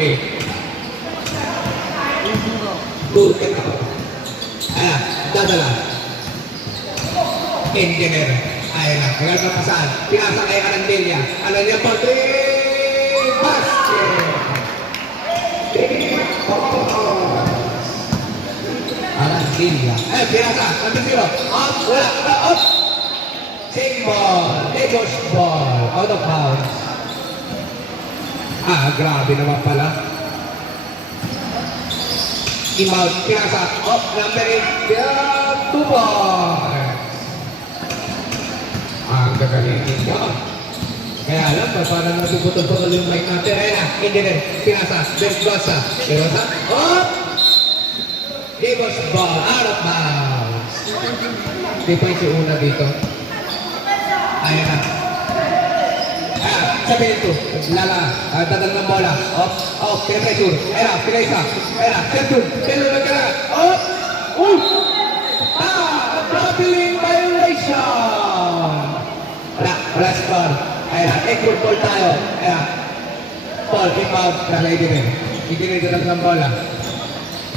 okay. Good and out. Dadala. Engineer. Ayan na, kaya napasaan. Pinasa kay Arandelia. Arandelia pa, basket! Arandelia. Pinasa. Number 0. Up, wala, up. Same ball. Legos ball. Out of bounds. Grabe naman pala. Inbound. Pinasa. Up, number 8. 2 balls. Ang gagalitin ko. Kaya alam ba, parang natuputol-putol yung mic natin. Ayan na, engineer, pinasa, Bergosa, Bergosa, oh! Legos ball, out of bounds. 3 points yung una dito. Ayan na. Sabihin ito, lala, dadal ng bola. Pinapesure. Ayan na, pinaysa. Ayan na, Sertun, pinulog ka na. Traveling violation. Wala score. Ayan, equal ball tayo. Ayan. Ball, inbound. Nasa engineer. Engineer dalag ng bola.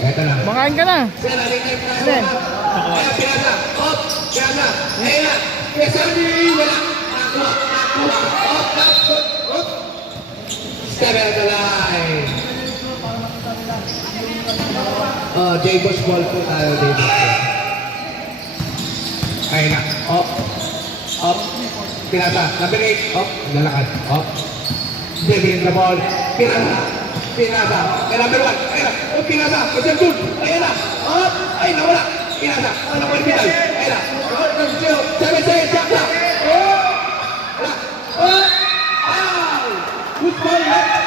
Eto na. Makain ka na. Sila, rin na. Ayan, pinasa. Pinasa. Ayan na. Pinasa. Wala. Nakuha. Step out the line. J-Boss ball po tayo. J-Boss ball. Ayan na. Up. Pinasa. Number 8. Lalakad. Dribbling the ball. Pinasa. Kaya number 1. Ayan na. Pinasa. Kasi doon. Ayan na. Ay, nawala. Pinasa. Ano po yung pinal? Ayan na. 7-6. Jump na. Who's ball left?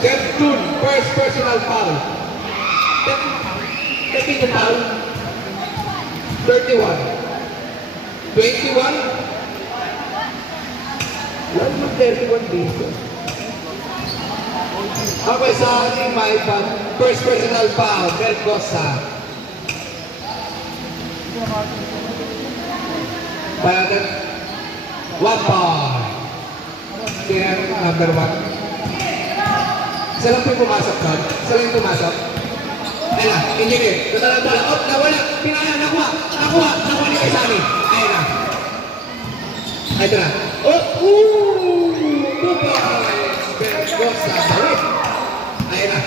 Jeptun. First personal foul. Taking the foul. 31. 21. Wala mo 31 dito. Okay, sa ating may first personal foul. Bergosa. Bayadan. 1 ball. Sino number 1? Isa lang po yung pumasok doon. Isa lang yung pumasok. Ayan na, engineer. Tatalang bola. Nawala. Pinala, nakuha ni Kaisani. Ayan na. Ito na. 2 points. Bergosa. Ayan na.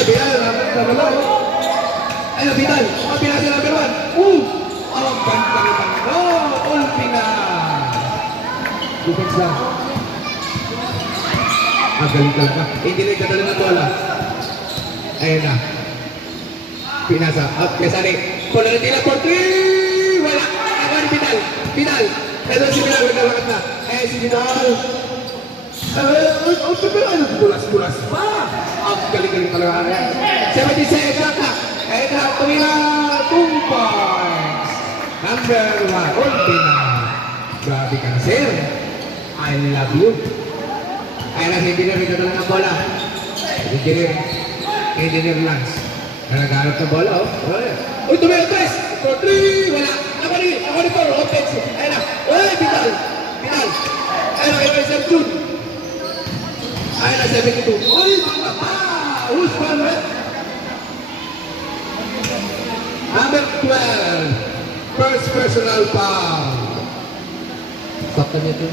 Ay, Vidal. Ayan na, Vidal. Pinala si number 1. Ang ganda naman. Ulpina. Defense lang. Galing talaga. Engineer, tatalang ng bola. Ayan na. Pinasa. Kaisani. Bola na tila for 3. Wala. Ako ni Vidal. Ito si Vidal. Naglalakad na. Si Vidal. Bulas pa. Ang galing talaga. 76. Saka. Ito na. Tumila. 2 points. Number 1. Ulpina. Grabe ka na, sir. I love you. Ayan na si engineer. Ito lang ang bola. Engineer Lance. Nagharap ng bola, tumira 3! For 3! Wala! Ako ni Toro, offensive. Ayan na. Vidal! Ayan na, Sertun. Ayan na, 72. Who's ball left? Number 12. First personal foul. Sakta niya ito.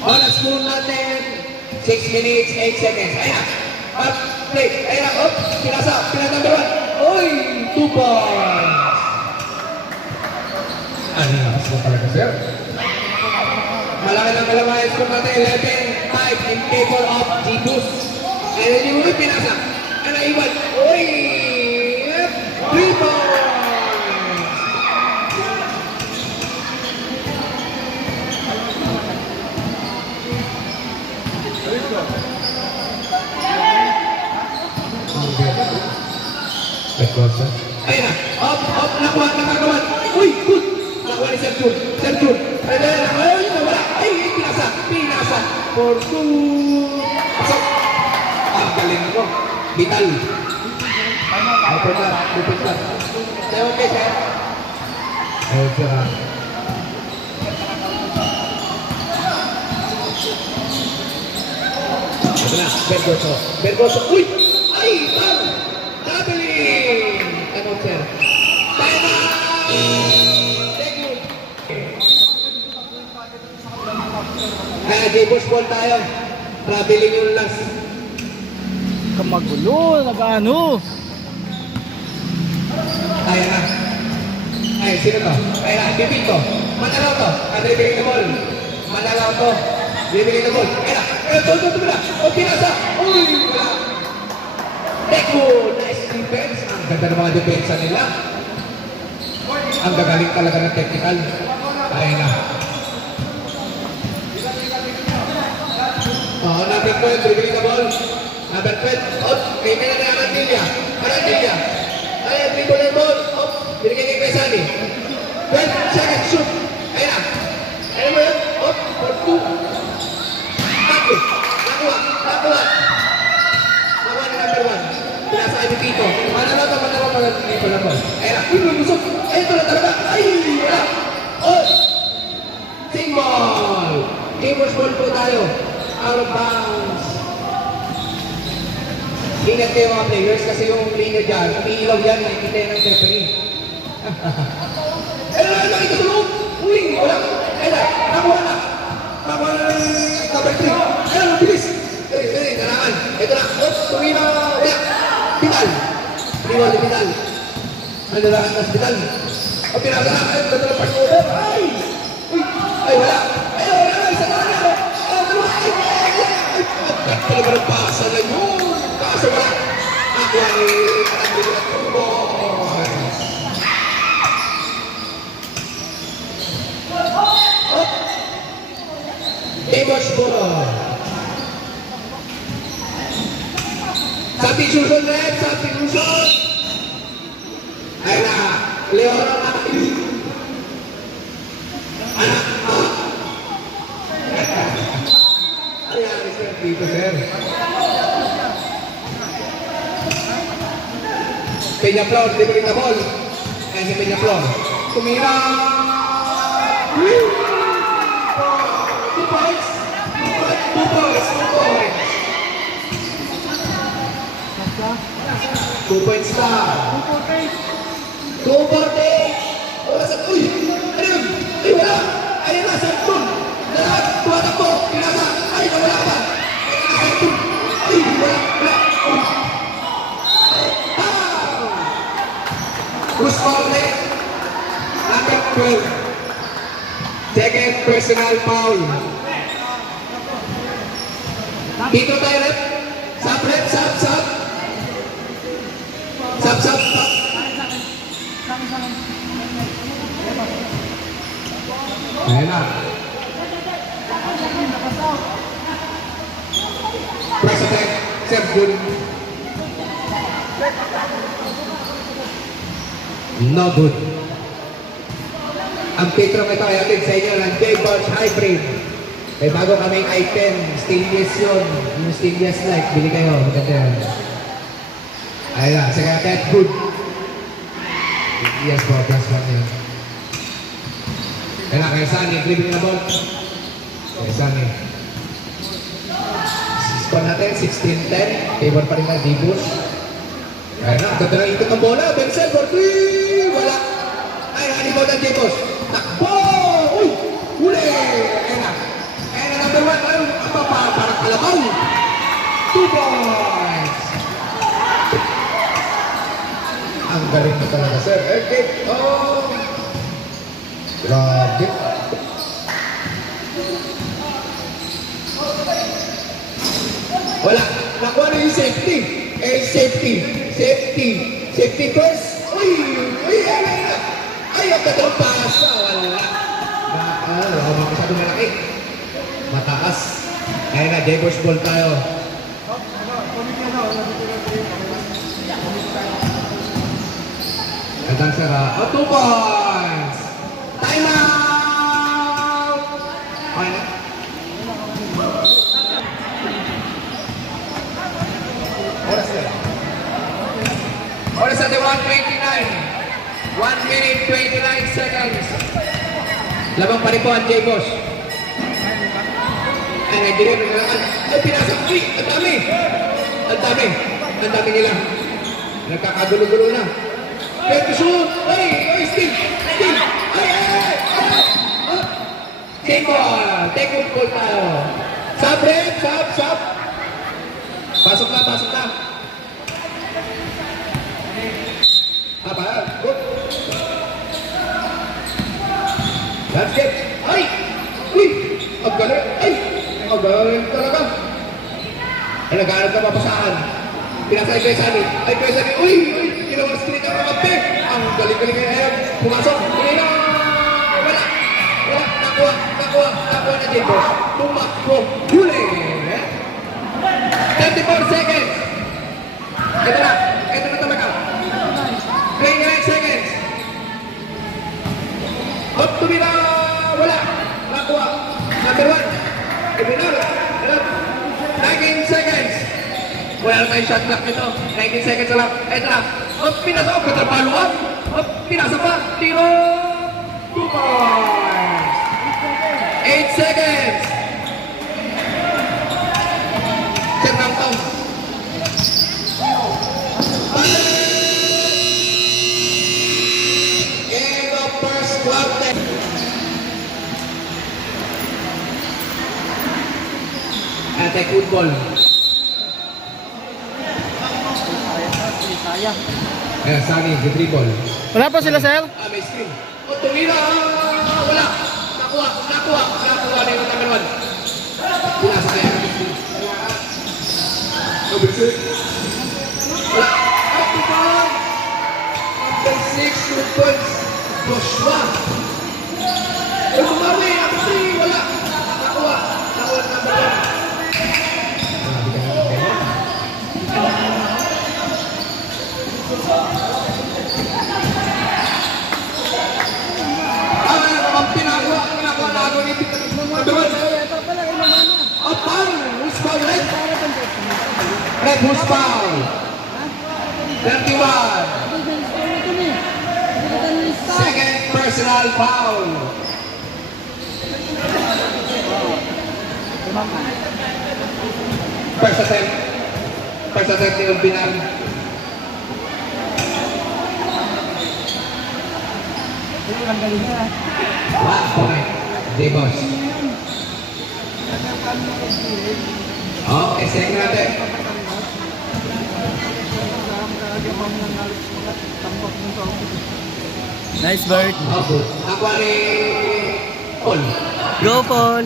Oras mo natin. 6 minutes, 8 seconds. Ayan na. Play. Ayan na. Pinasa number 1. 2 points. Ano na, mas mo talaga, sir? Malaki ng kalabayan score natin. 11-5 in favor of G2. Ayan yung ulit pinasa. Ayan na, Iwan. 3 points. Bergosa. Ayan na. Nakuha. Good. Nakuha ni Sertun. Ay, nawala. Ay, pinasa. For 2. Pasok. Galing ako. Vital. Open na. Okay, sir. Ayan, sir. Bergoso. Bergoso. Uy! Ay! Bang! Traveling! Ano, sir? Time out! Thank you. J-Boss ball tayo. Traveling yung last. Kamagulo, nag-ano? Ayan na. Ay, sino to? Ayan na, bibig to. Manalaw to. Bibigay na ball. Manalaw to. Bibigay na ball. Ayan na. Ayan, to na. O, pinasa. Uy, wala. Teko, nice defense. Ang ganda ng mga depensa nila. Ang gagaling talaga ng technical. Ayan na. Oh, number 12, bibigay na ball. Number 12. Oh, kay Mena na Arandilla. Arandilla. Ayan, dribble na ball. Oh, binigay kay Pesani. 12 seconds, shoot. Ayan na. Ayan mo yun. Oh, for 2. Naku. Nakuha. Nakuha. Nakuha na number 1. Pinasa kay Tito. Manalaw to. Dito na ball. Ayan na. Uy, lusok. Ayan to na talaga. Ay, wala. Oh. Sing ball. Gamers ball po tayo. Out of bounds. Ingat kayo mga players kasi yung linya dyan, umiilaw yan, nakikita yan ng referee. Ayun na, nakita tulog! Uy, wala! Ayun na, nakuha na! Nakuha na ng number 3. Ayun na, bilis! Ayun, narangan. Ito na, tuwi na, wala! Pital! Liwal ni Pital. Ano na, Pital? O, pinasa na, ayun, ganda ng part-over. Ay! Uy! Ay, wala! Ayun, wala! Isa na lang! Ay, dalawa! Ay, talaga ng pasa na yun! Kaso wala. Ako ay nandito na boys. Amos ball. Substitution red. Substitution. Ayun na. Leora na. Anak. Ayan, sir. Dito, sir. Peñaflor, dibigay na ball. Ayan si Peñaflor. Tumira. 2 points. 2 points. 2 points na. 2-4. Wala sa... Uy! Ano yun? Ay, wala! Ayan na, Sartun! Lahat! Tumatakbo! Pinasa! Ay, nawala ka ba? Ayan na, Sartun! Ay, wala! Wala! Uy! Who's fouling? Number 12. Second personal foul. Dito tayo rep. Sub rep, sub. Sub. Ayan na. Press attack. Serve good. No good. Ang Petro ito ay atin sa inyo ng J-Boss Hybrid. May bago kaming item. Stainless yun. Yung stainless light. Bili kayo. Maganda yun. Ayun na. Saka kahit good. Yes po. Plus one yun. Ayun na. Kaya Sunny. Dribbling na ball. Kaya Sunny. Score natin. 16-10. Favor pa rin na J-Boss. Ayun na. Ganda na ikot ng bola. Bensel. Bortui. Wala. Ay, halibaw ng J-Boss. Takbo! Uy! Huli! Ayun na. Ayun na, number 1. Ayun, parang kalabaw. 2 points! Ang galing na talaga, sir. Okay. Oh! Grabe. Wala. Nakuha na yung safety. Safety first. Uy! Ayun na. Ay, ang gandang pasa. Wala. Wala masyadong malaki. Mataas. Ayun na, J-Boss ball tayo. Gandang sara. 2 points. Time out! Okay na. Oras natin 1:29. 1 minute 29 seconds. Labang pa rin po ang J-Boss. Ay, engineer na naman. Ay, pinasok. Uy, ang dami. Ang dami. Ang dami nila. Nagkakagulo-gulo na. Pwede shoot. Ay, ay, Steve. Steve. Ay, ay, ay. Ah. Take ball. Take ball tayo. Sub, red. Sub, sub. Pasok na, pasok na. Apa? Good. That's it. Ay! Uy! Ang galing. Ay! Ang galing talaga. Ay, nag-aaral ka mapasahan. Pinasa ay Sani. Ay, Sani. Uy! Uy! Ginawa screen ang mga pek. Ang galing-galing ngayon. Ayan. Pumasok. Uli na. Wala. Wala. Nakuha. Nakuha. Nakuha na dito. Tumakbo. Huli. 34 seconds. Ito na. Ito na talaga. 29 seconds. Up to Mina. Wala. Nakuha. Number 1. Ibinal. 19 seconds. Wala na tayong shot clock nito. 19 seconds na lang. Ito na. Up pinasa. Up katrapaluan. Up pinasa pa. Tiro. 2 points. 8 seconds. Set ng count. In the first quarter. Attack football. Ayan, Sani, the dribble. Wala pa sila, sir? May screen. O, tumira! Wala! Nakuha! Nakuha! Nakuha na yung number 1. Pinasa kaya ng screen. Number 6. Wala! Up to down! Number 6, 2 points. Joshua! Ay, bumawi! Number 3! Wala! Nakuha! Nakuha number 1. Pinakuha na ako ni Peter. Oh, foul! Who's foul, red? Red, who's foul? 31. Second personal foul. First attempt. First attempt ni Ulpinan. One point. Dibos. Okay, second natin. Nice bird. Okay. Ako ni Paul. Go, Paul.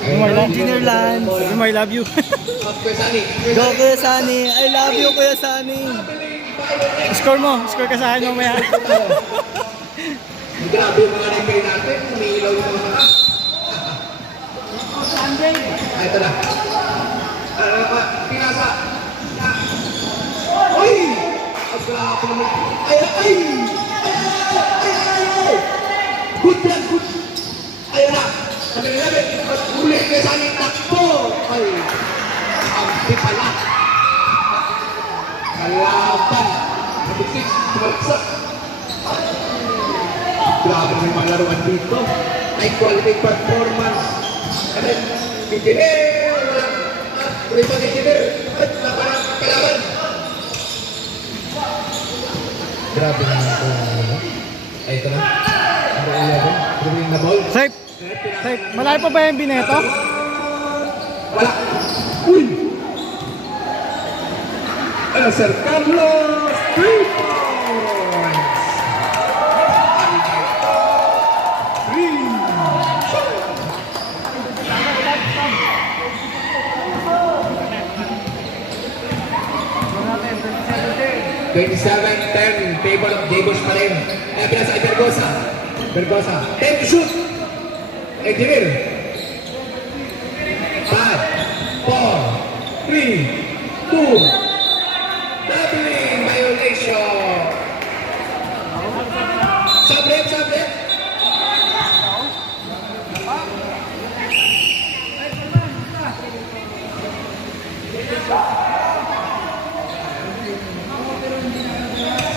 Engineer Lance. I love you. Okay, Sani. Go, Kuya Sunny. I love you, Kuya Sunny. Score mo. Score ka sa akin mamaya. Grabe yung mga replay natin. Umiilaw yung mga ay, ito na. Ano pa? Pinasa. Uy! Ang grabe naman. Ay, ay! Ay, ay, ay! Good yan, good. Ayun na. Sabi nila, uli kaya sa aning takbo. Ay, ampi pala. Kalaban. Number 6, tumalaksak. Grabe may mga laruan dito. High quality performance. And then, engineer! Ulit pa engineer! At naparang kalaban! Grabe naman ito. Ay, ito na. Number 11. Dribbling na ball. Safe. Safe. Malayo pa ba yung bineto? Wala. Uy! Ano, Sir Carlos? 3 points! 27-10, table of Jabos pa rin. Kaya pinasa kay Bergosa. Bergosa, 10 to shoot. Engineer. 5, 4, 3, 2. Doubling violation. Sublet, sublet.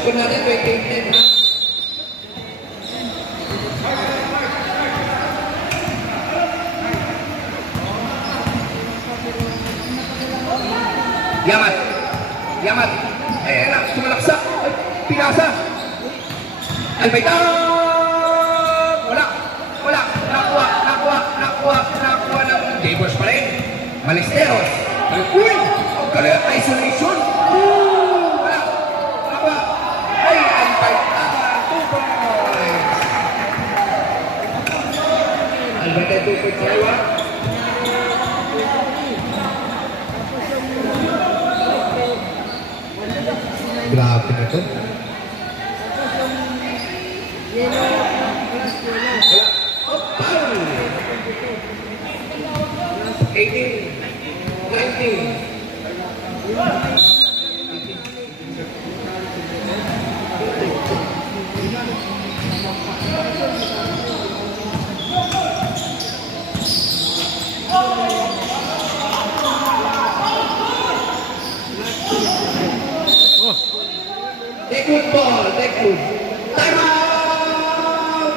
Kung natin 28-10 ha. Yamat. Yamat. Eh, anak, sumalaksa. Ay, pinasa. Albayta! Wala. Wala. Nakuha ng Jaybos pa rin. Malisteros. Uy! Ang galing. Isolation. Wala. Nakuha. Ay, Albayta. 2 points. Albayta 2 points sa iwa. Grabe na ito. Oh, foul! 18, 19. Take good ball, take good. Time out!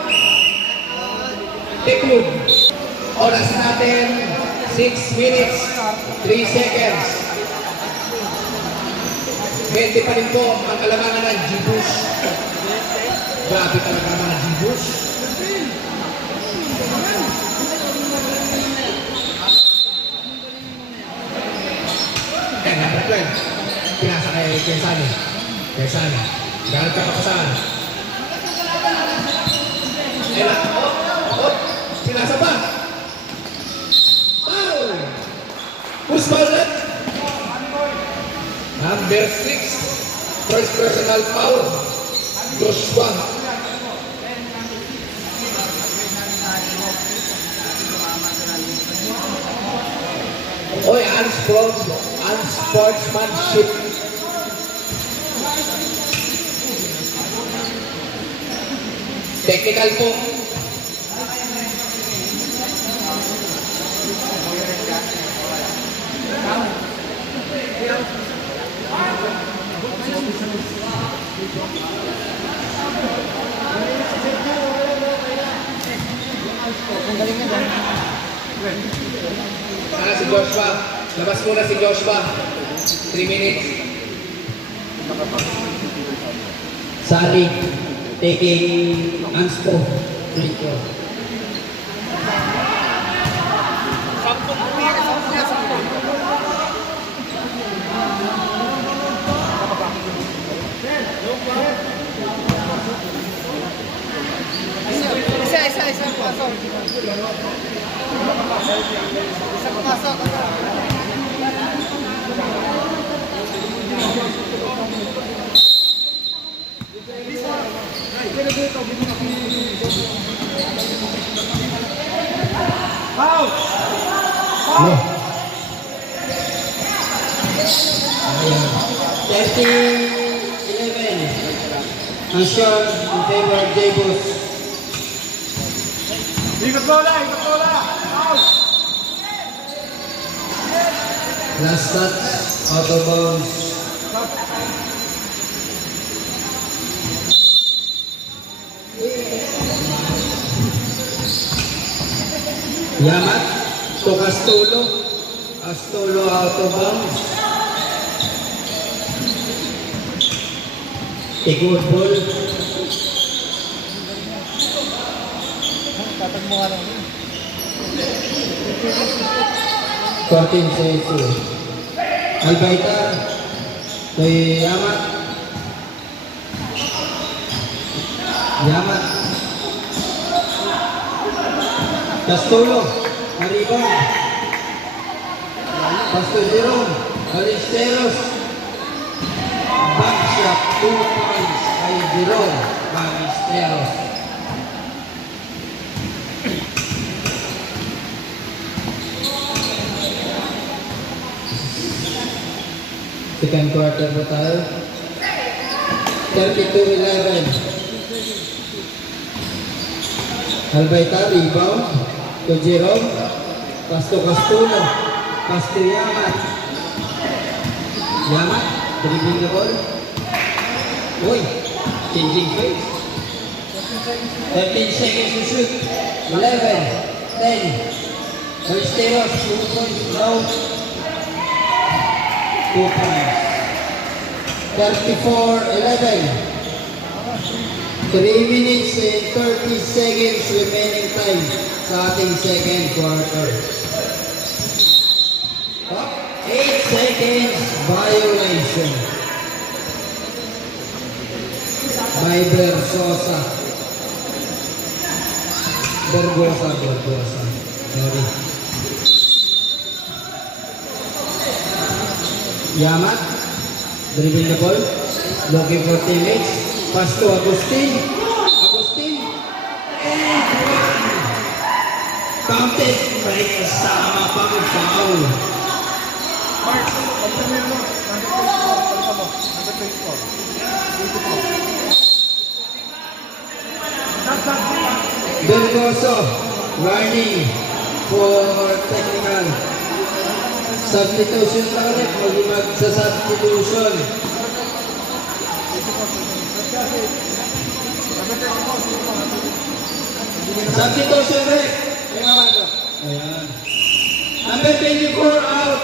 Take good. Oras natin, 6 minutes, 3 seconds. 20 pa rin po ang kalamangan ng G-Bush. Grabe talaga ang mga G-Bush. Eh, number 12. Pinasa kay Quezani. Quezani. Galit ka pa saan? Eh na. Oh. Pinasa pa. Foul! Who's fouled? Number 6. First personal foul. Joshua. Oy, unsportsmanship. Technical po. Sana si Joshua. Labas muna si Joshua. 3 minutes. Sari taking Anspo. Isa. Pasok. Isa pasok. No. 30-11. Ansyon in favor of Jaybus. Ikot bola. Last touch, out of bounds. Yamat to Castulo. Castulo out of bounds. A good ball. Tatag mo nga lang. 14-2. Albayta kay Yamat. Castulo, Maribon. Pastor Jerome, Ballesteros. Back shot, 2 points kay Jerome Ballesteros. Second quarter po tayo. 32-11. Albayta, rebound. To Jerome. Pass to Castulo. Pass to Yamat. Yamat, dribbling the ball. Uy, changing face. 13 seconds to shoot. 11, 10. Ballesteros, 2 points, no. 2 points. 34-11. 3 minutes and 30 seconds remaining time sa ating second quarter. 8 seconds violation by Vergosa. Sorry. Yamat, dribbling the ball, looking for teammates, pass to Agustin, and one. Counted, may kasama pang foul. Vergoso, warning for technical. Substitution na ulit, mag-substitution. Substitution ulit. Ayan. Number 24 out.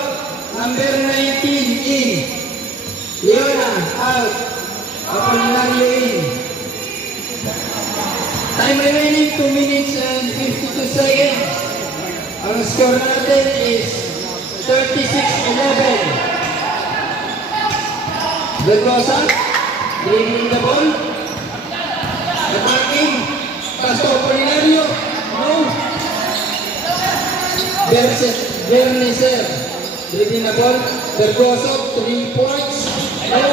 Number 19 in. Leona out. Apolinario in. Time remaining 2 minutes and 52 seconds. Ang score natin is 36-11. Vergosa, dribbling the ball. Attacking. Pass to Apolinario. No. Verneser, dribbling the ball. Vergoso, 3 points. No.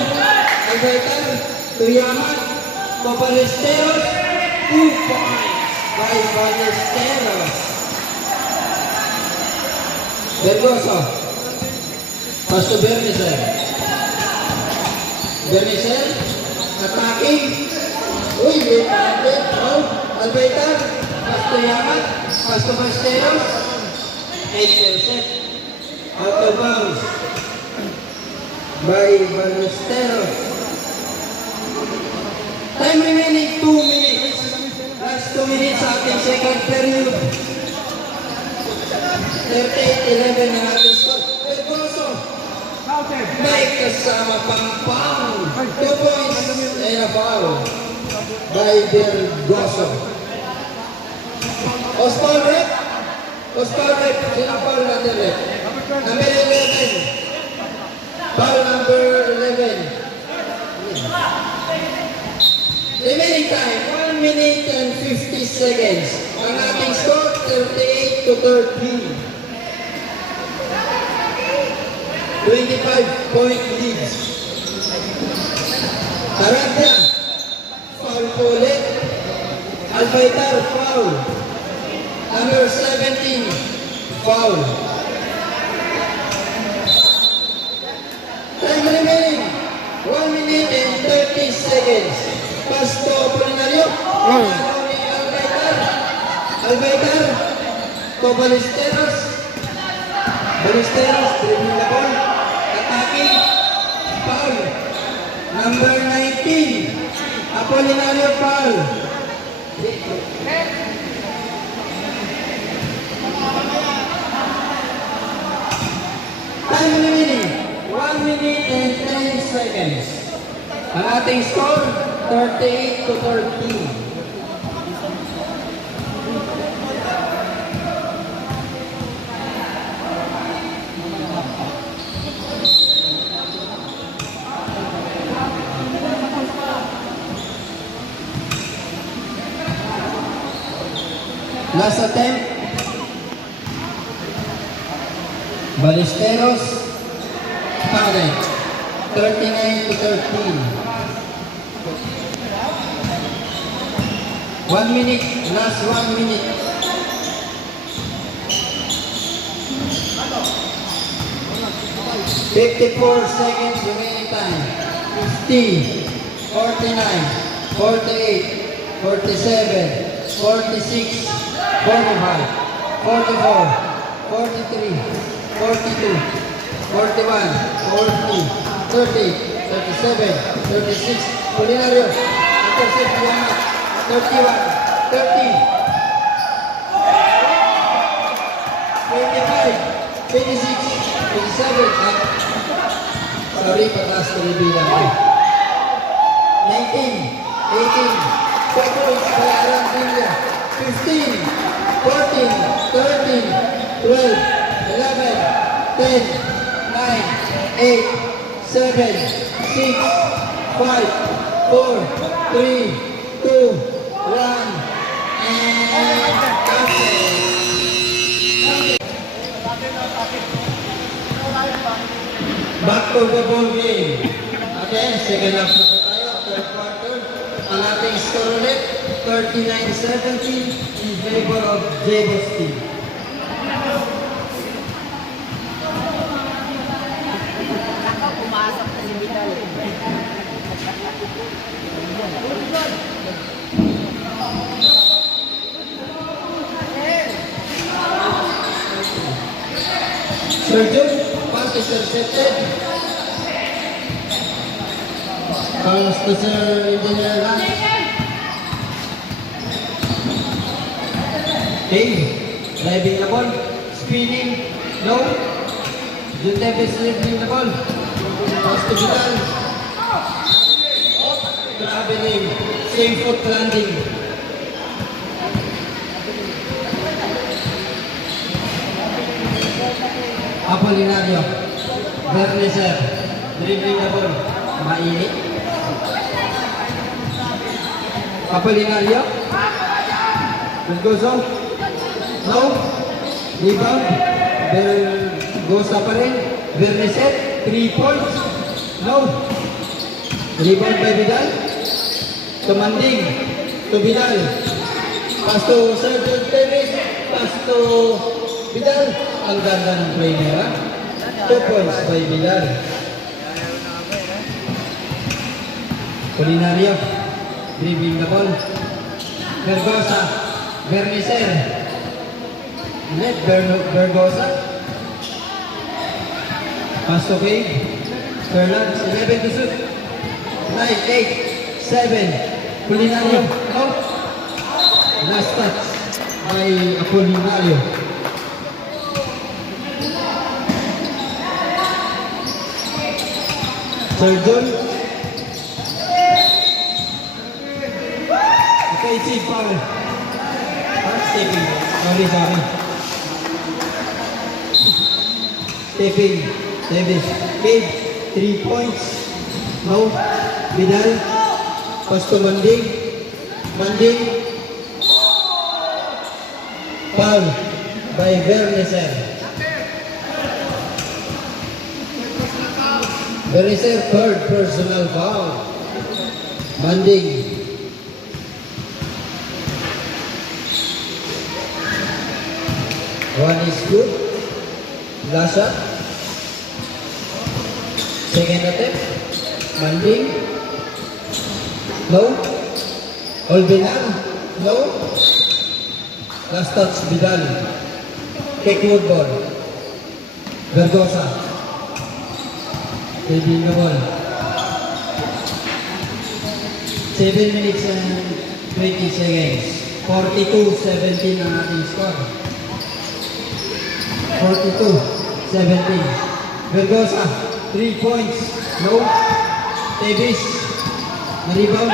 Albertan, to Yaman. To Ballesteros, 2 points by Ballesteros. Vergoso, pass to Verneser. Verneser, attacking. Uy, wait. Albertan, pass to Yaman. Pass to Ballesteros. 8% out of bounds by Ballesteros. Time remaining 2 minutes. Last 2 minutes sa ating second period. 38-11 na ating score. Vergoso, may kasama pang foul. 2 points and a foul by Vergoso. Oscar Rep, sino foul natin Rep? Number 11. Foul number 11. Remaining time, 1 minute and 50 seconds. Ang ating score, 38-13. 25-point leads. Tarantya, foul po ulit. Albaitar, foul. Number 17, foul. Time remaining, 1 minute and 30 seconds. Pass to Apolinario. Albaitar. To Ballesteros. Dribbling the ball. Attacking. Foul. Number 19. Apolinario foul. Time remaining. 1 minute and 10 seconds. Ang ating score, 38-13. Last attempt. Ballesteros. Fouled. 39-13. 1 minute, last 1 minute. $54 seconds remaining time. 50, 49, 48, 47, 46, 45, 44, 43, 42, 41, 40, 30, 37, 36, Apolinario, intercept Yamat, 31, 30, 25, 26, 27, Sorry, patas 3 bilang. 19, 18, 4 points by Aaron Villa. 15, 14, 13, 12, 11, 10, 9, 8, 7, 6, 5, 4, 3, 2, 1, and cancel. Back to the ball game. Again, second half na po tayo, third quarter. Ang ating score ulit, 39-17 in favor of Jebos team. Pumasok na si Vidal. Sergio, pass is intercepted. Pass to Sir Engineer Rans. Dave, driving the ball, spinning, no. Jun Davis dribbling the ball. Pass to Vidal. Traveling, same foot landing. Apolinario, Berneser, dribbling the ball, mainit. Apolinario, Bergoso, no, rebound, Bergosa pa rin, Berneser, 3 points, no, rebound by Vidal, Tumanding, to Vidal, pass to Sergio Perez, pass to Vidal, ang ganda ng play nila. 2 points by Vidal. Culinario, dribbling the ball. Bergosa, Bernicer. Net Bergosa. Pass to Cave. Ferland, 11 to shoot. 9, 8, 7. Culinario, out. Last touch by Culinario. Sergio. Okay, Chief Power. Stepping. Sorry. Stepping. Davis. Cave. 3 points. No. Vidal. Pass to Manding. Foul by Berneser. Berneser, third personal foul. Manding. One is good. Last shot. Second attempt. Manding. No. Olbenar. No. Last touch, Vidal. Kickwood ball. Bergosa. Taking the ball. 7 minutes and 20 seconds. 42-17 ang ating score. 42-17. Bergosa, 3 points. No. Davis. Rebound.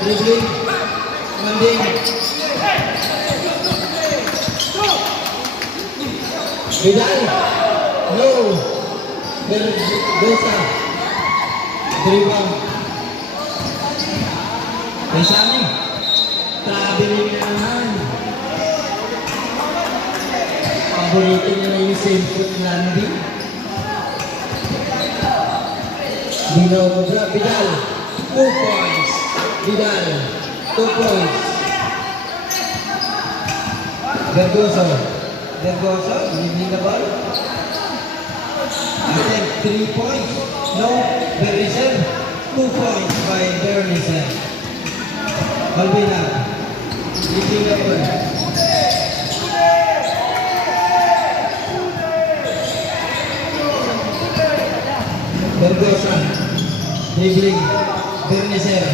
Dribbling. Manding. Vidal. No. Bergosa. Rebound. Pesani. Traveling na naman. Paborito niya na yung same foot landing. Dino Mudra, Vidal, 2 points. Vidal, 2 points. Bergoso, leaving the ball. Attempt 3 points. No, Bernicer, 2 points by Bernicer. Balbina, leaving the ball. Bergosa, dribbling, Berneser.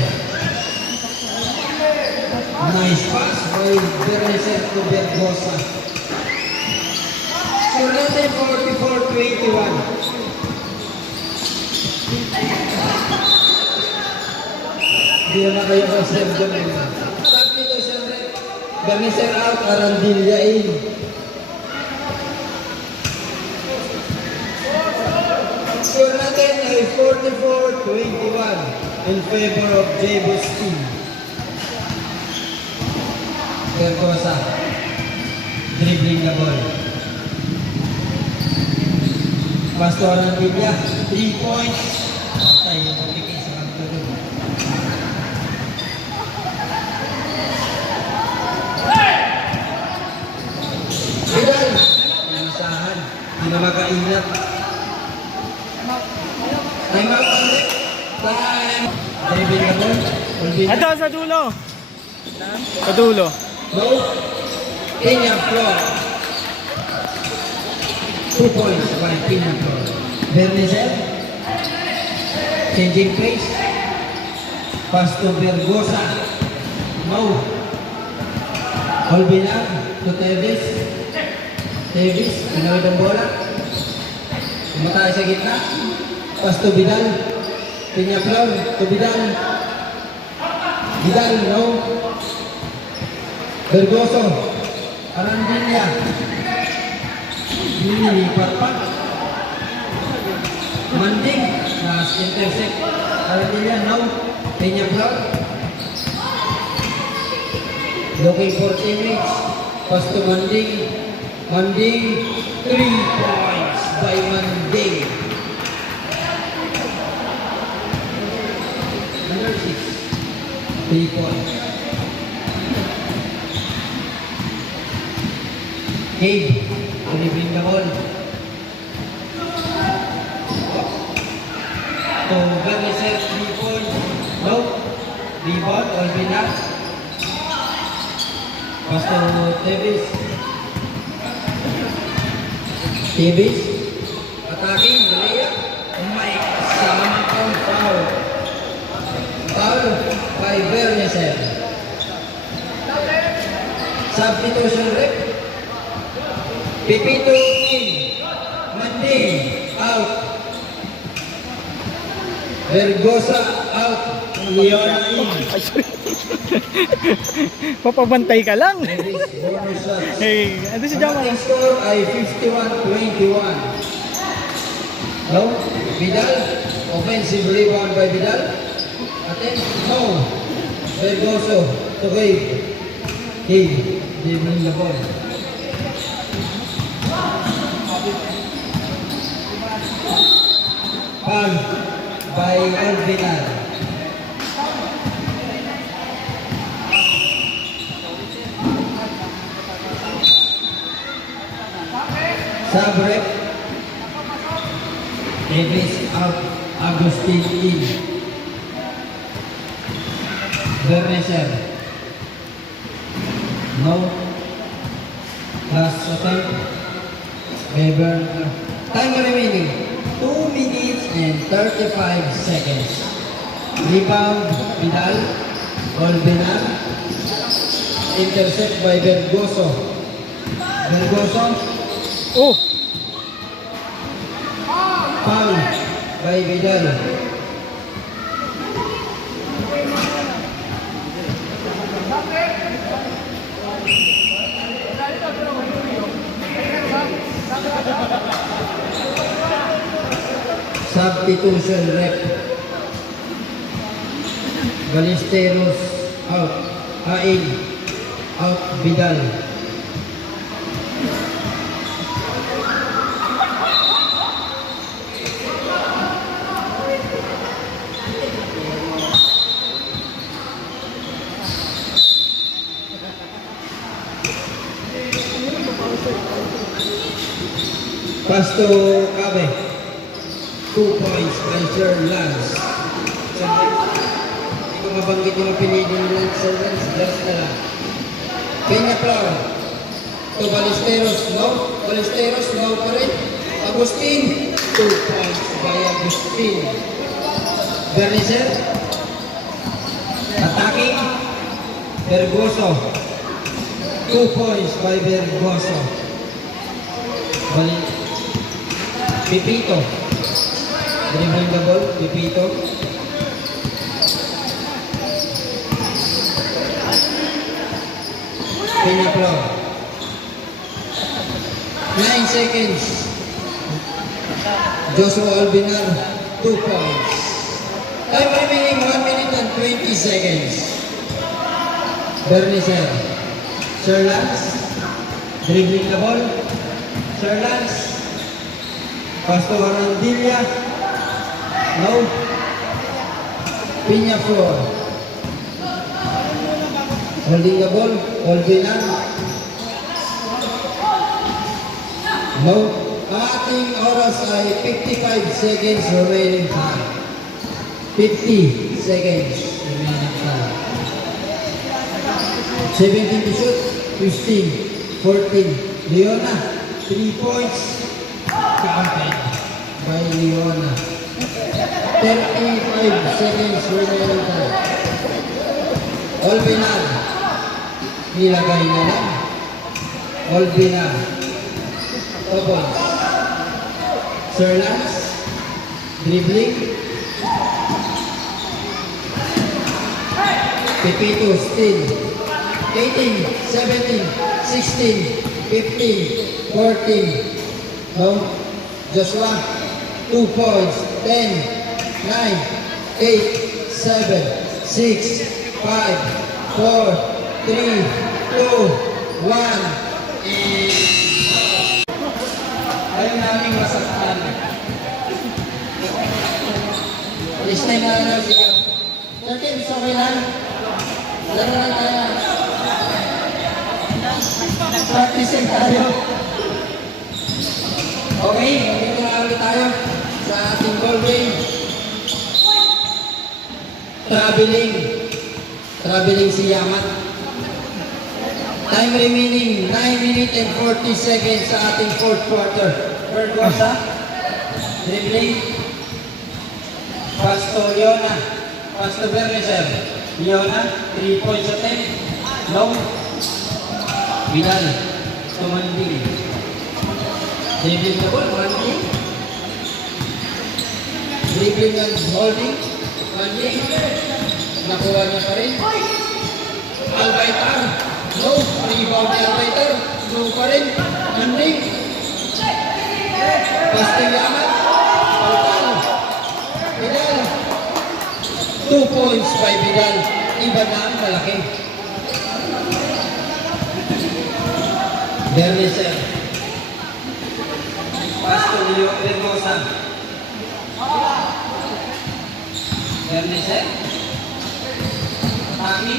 Nice pass by Berneser to Bergosa. So natin 44-21. Hindi na kayo ka-serve dyan. Substitution rep. Garniser out, Arandilla in. Score natin ay 44-21 in favor of Jebus team. Percosa. Dribbling the ball. Pastor Arandilla, 3 points. Patay yung pagkikay sa kanto. Vidal! Pinasahan. Hindi na makaingat. Time out ulit. Time. Dribbling the ball. Ulbina. Ito, sa dulo. Sa dulo. No. Kenya floor. 2 points by Kenya floor. Bernizel. Changing pace. Pass to Bergosa. No. Olbinar to Tevis. Tevis. Pinawid ang bola. Tumatay sa gitna. Pass to Vidal. Kenya floor to Vidal. Vidal, no. Bergoso, Arandilla, nilipat pa. Manding, nas intersect. Arandilla, no. Peña Flor. Looking for teammates. Pass to Manding. Manding, 3 points by Manding. Number 6, 3 points. Gabe, delivering the ball. To Bernicer, 3 points. No. Rebound, Olbina. Pass to Tevis. Tevis. Attacking, Maria. May kasama kang foul. Foul by Bernicer. Substitution rep. Pipito in. Manding out. Vergosa out. Leona in. Papabantay ka lang. Davis bonus shots. Hey, ano si Jama? Ang ating score ay 51-21. No? Vidal. Offensive rebound by Vidal. Aten. No. Vergoso to Gabe. Gabe. Dribbling the ball. Foul by Olvinar. Sub-rep. Davis out. Agustin in. Berneser. No. Last attempt. Weber. Time remaining. 2 minutes and 35 seconds. Rebound, Vidal. Olbinar. Intercept by Vergoso. Vergoso. Oh, Foul by Vidal. Substitution rep. Ballesteros out. Aig out. Vidal. Pass to Cabe. 2 points by Sir Lance. Hindi ko mabanggit yung pinili ng Sir Lance. Lance na lang. Peña Flor. To Ballesteros. No. Ballesteros. No pa rin. Agustin. 2 points by Agustin. Bernicer. Attacking. Vergoso. 2 points by Vergoso. Pipito. Dribbling the ball, Pipito. Peñaflor. 9 seconds. Joshua Albinar, 2 points. Time remaining 1 minute and 20 seconds. Bernicer. Sir Lance. Dribbling the ball. Sir Lance. Pass to Arandilla. No. Peñaflor. Holding the ball. Albinar. No. Ang ating oras ay 55 seconds remaining time. 50 seconds remaining time. 17 to shoot. 15. 14. Leona. 3 points. Counted by Leona. 35 seconds remaining time. Olbinar. Nilagay na lang. Olbinar. 2 points. Sir Lance. Dribbling. Pipito still. 18, 17, 16, 15, 14. No. Joshua. 2 points. 10, 9, 8, 7, 6, 5, 4, 3, 2, 1. Ayaw namin masaktan. This time na lang siya. 13, so okay lang. Laro lang tayo. Practicing tayo. Okay, dito na ulit tayo sa ating ball game. Traveling. Traveling si Yamat. Time remaining 9 minutes and 40 seconds sa ating fourth quarter. Bergosa. Dribbling. Pass to Leona. Pass to Bernicer. Leona. 3 points attempt. Long. Vidal. Tumanding. Dribbling the ball. Manding. Dribbling and holding. Manding. Nakuha niya pa rin. Albaitar. No. Rebound ni Albaitar. No pa rin. Manding. Pass to Yamat. Altan. Vidal. 2 points by Vidal. Iba na ang malaki. Bernicer. Pass to Leo Bergosa. Bernicer. Tami.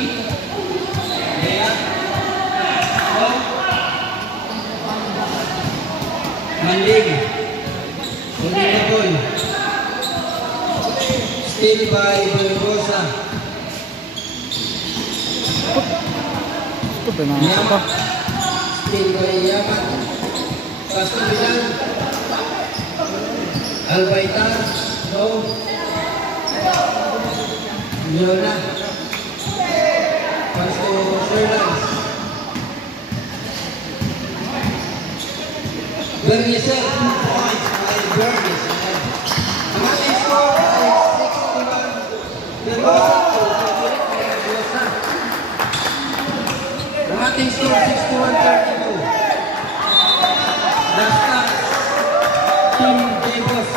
Lea. No. Manding. Holding the ball. Still by Bergosa. Ito, pinangasap pa. Still by Yaman. Pass to Vidal. Albaitar. No. Leona. Pass to Sir Lance. Bernicer. 2 points by Bernicer. Ang ating score ay 61. Bergosa. Bergosa. Ang ating score 61-32. Basta Team Devos.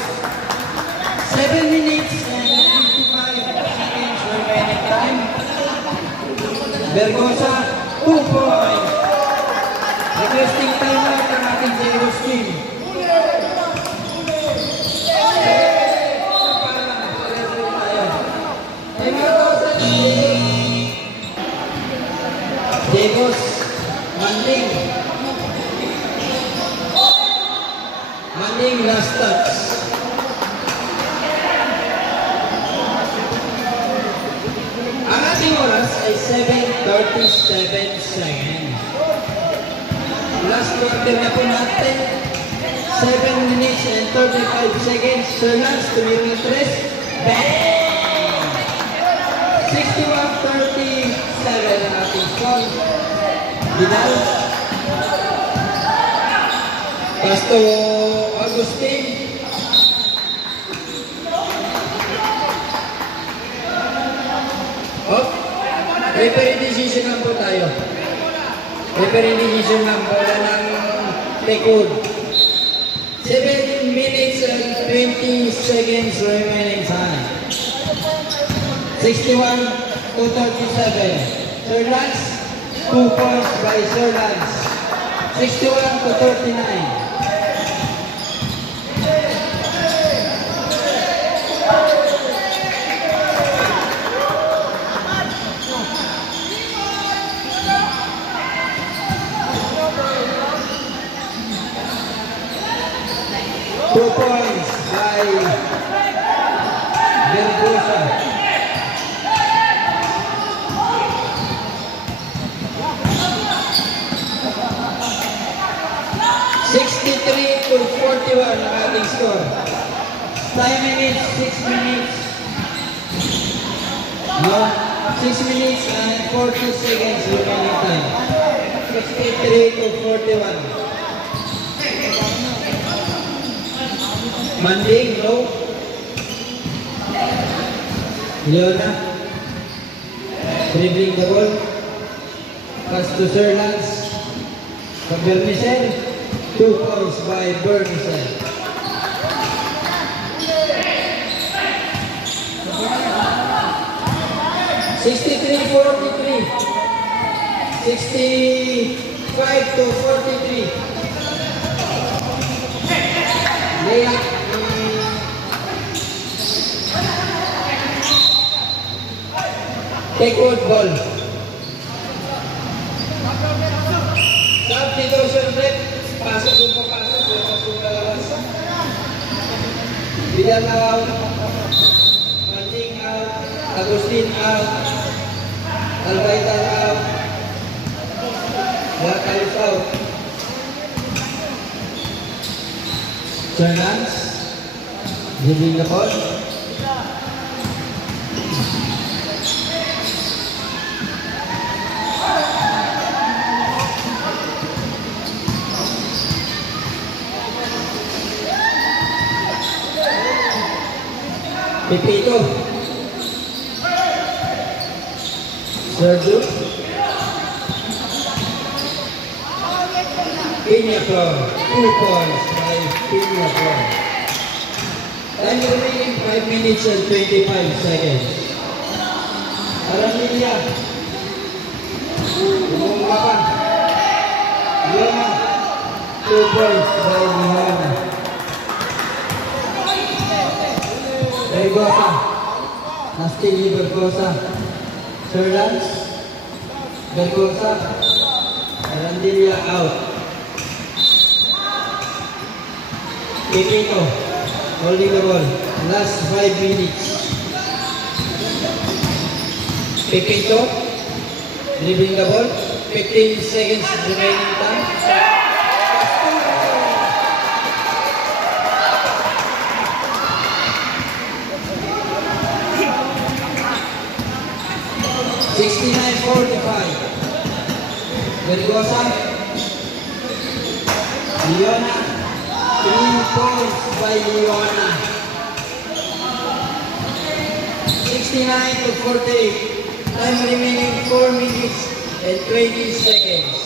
7 minutes and 55 seconds remaining time. Bergosa, 2 points. Requesting timeout ang ating Devos team. Devos, Manding. Manding last touch. Ang ating oras ay 7:37 seconds. Last quarter na po natin. 7 minutes and 35 seconds. Sir Lance, tumira ng 3. Bang! 61-37 ang ating score. Vidal. Pass to Agustin. Referee decision lang po tayo. Referee decision lang. Wala ng take-hold. 7 minutes and 20 seconds remaining time. 61 to 37. Sir Lance, 2 points by Sir Lance. 61 to 39. Two points by Vergosa. To 41 ang ating score. Time minutes, 6 minutes. No, 6 minutes and 40 seconds remaining time. 63 to 41. Manding, no. Leona. Dribbling the ball. Pass to Sir Lance. From Bernicel. 2 points by Bernicel. $63-43. 65 to 43. Layup. Take out ball. Substitution break. Pasok po papasok. Pasok po lalabas. Vidal out. Manting out. Agustin out. Albaitan out. Wakalis out. Sir Lance. Giving the ball. Pipito. Sergio. Piñaflor. 2 points by Piñaflor. Time remaining 5 minutes and 25 seconds. Aranilla. Bumungka pa. Lima. 2 points by Lihana. Vergosa. Nasty Vergosa. Sir Lance. Vergosa. Arandilla out. Pipito. Holding the ball. Last 5 minutes. Pipito. Dribbling the ball. 15 seconds remaining time. $69-45. Vergosa. Leona. 3 points by Leona. 69 to 48. Time remaining 4 minutes and 20 seconds.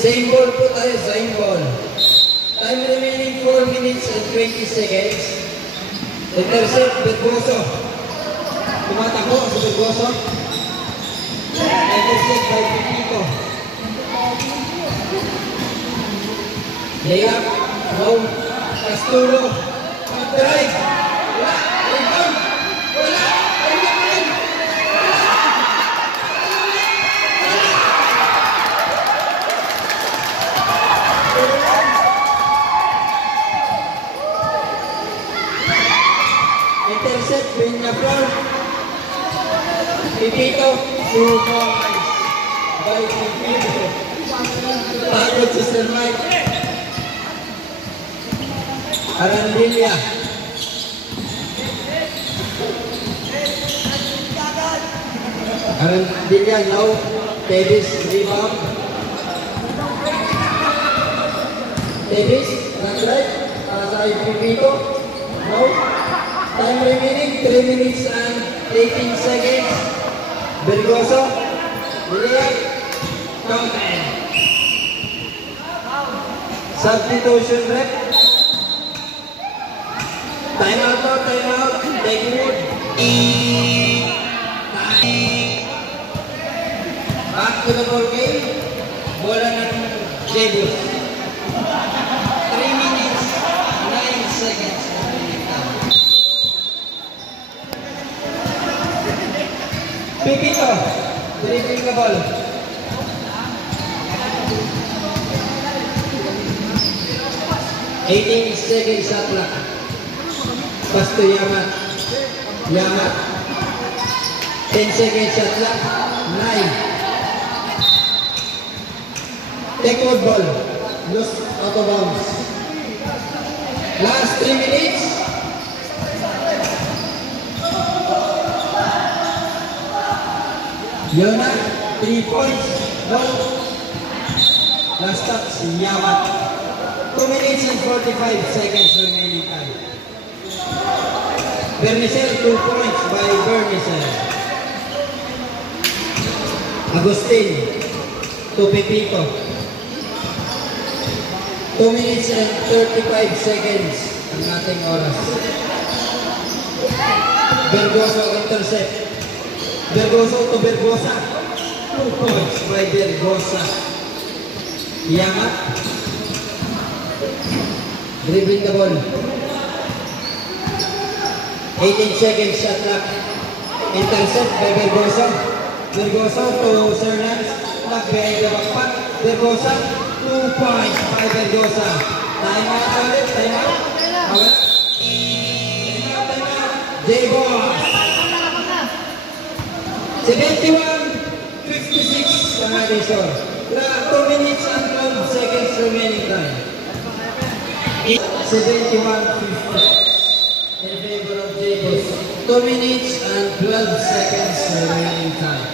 Same ball po tayo, same ball. Time remaining 4 minutes and 20 seconds. Intercept, Vergoso. Tumatakbo si Vergoso. Intercept by Pipito. Layup, no, Castulo, drive, wala, rebound, wala, rebound, intercept, Piñaflor, Pipito, 2 points by Pipito. Pagod si Sir Mike. Arandilla. Arandilla now. Davis rebound. Davis, that's right. Para sa Pipito. No. Time remaining 3 minutes and 18 seconds. Bergoso. Delay. Counted. Substitution rep. Time out to, time out. Take wood. Back to the ball game. Bola ng Jebus. 3 minutes, 9 seconds. Pipito, dribbling the ball. Eighteen seconds shot clock. Pass to Yamat. Yamat. 10 seconds shot clock. 9. Take out ball. Loose out of bounds. Last 3 minutes. Yona, 3 points. No. Last touch, Yamat. 2 minutes and 45 seconds remaining time. Bernicel, 2 points by Bernicel. Agustin, to Pepito. 2 minutes and 35 seconds ang ating oras. Bergoso intercept. Bergoso to Bergosa. 2 points by Bergosa. Yamat. Dribbling the ball. 18 seconds shot clock. Intercept by Bergoso. Bergoso to Sernan. Knock behind the backpack. Bergosa. 2 points by Bergosa. Time out ulit. Time out. Awal. Time out. Time out. J-Boss. 71-56 ang ating score. 2 minutes and 12 seconds remaining time. 71-50 in favor of J-Boss. 2 minutes and 12 seconds remaining time.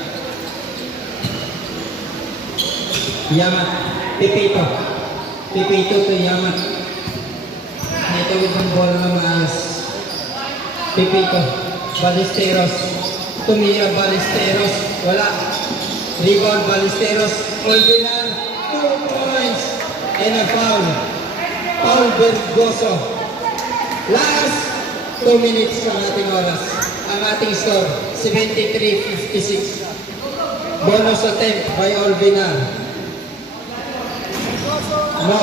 Yamat. Pipito. Pipito to Yamat. Naitawid ng bola ng maas. Pipito. Ballesteros. Tumira Ballesteros. Wala. Rebound Ballesteros. Olvinar. 2 points. And a foul. Paul Bergoso. Last 2 minutes ang ating oras. Ang ating score. 73-56. Bonus attempt by Olvinar. No.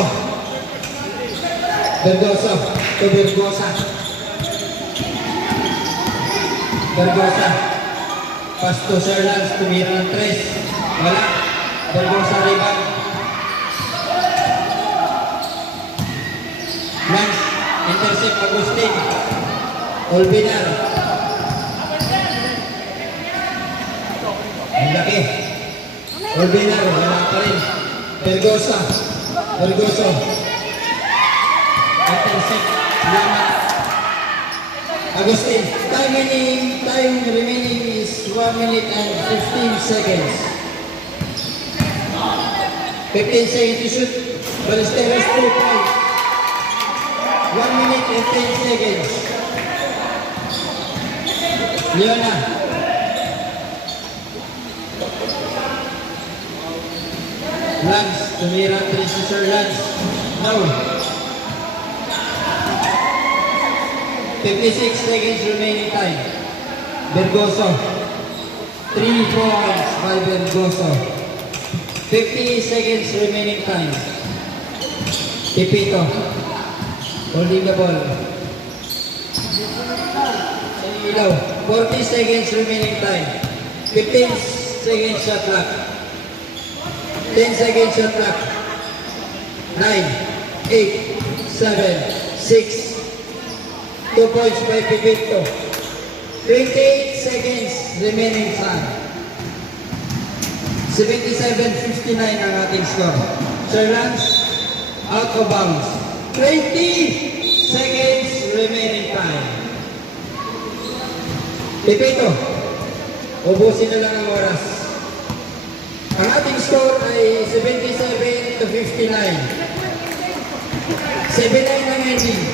Bergoso to Bergosa. Bergosa. Pass to Serlans. Tumira ng 3. Wala. Bergosa rebound. Lance. Intercept Agustin. Olvinar. Ang laki. Olvinar. Wala pa rin. Bergosa. Bergoso. Intercept. Yamat. Agustin. Time remaining is 1 minute and 15 seconds. 15 seconds to shoot. Ballesteros 2 points. 1 minute and 10 seconds. Leona. Lance, tumira 3 si Sir Lance. No. 56 seconds remaining time. Bergoso. 3 points by Bergoso. 50 seconds remaining time. Pipito. Holding the ball. Ilaw. 40 seconds remaining time. 15 seconds shot clock. 10 seconds shot clock. 9, 8, 7, 6. 2 points by Pipito. 28 seconds remaining time. 77-59 ang ating score. Sir Lance, out of bounds. 20 seconds remaining time. Pipito, ubusin na lang ang oras. Ang ating score ay 77-59. 7-9 ang ending.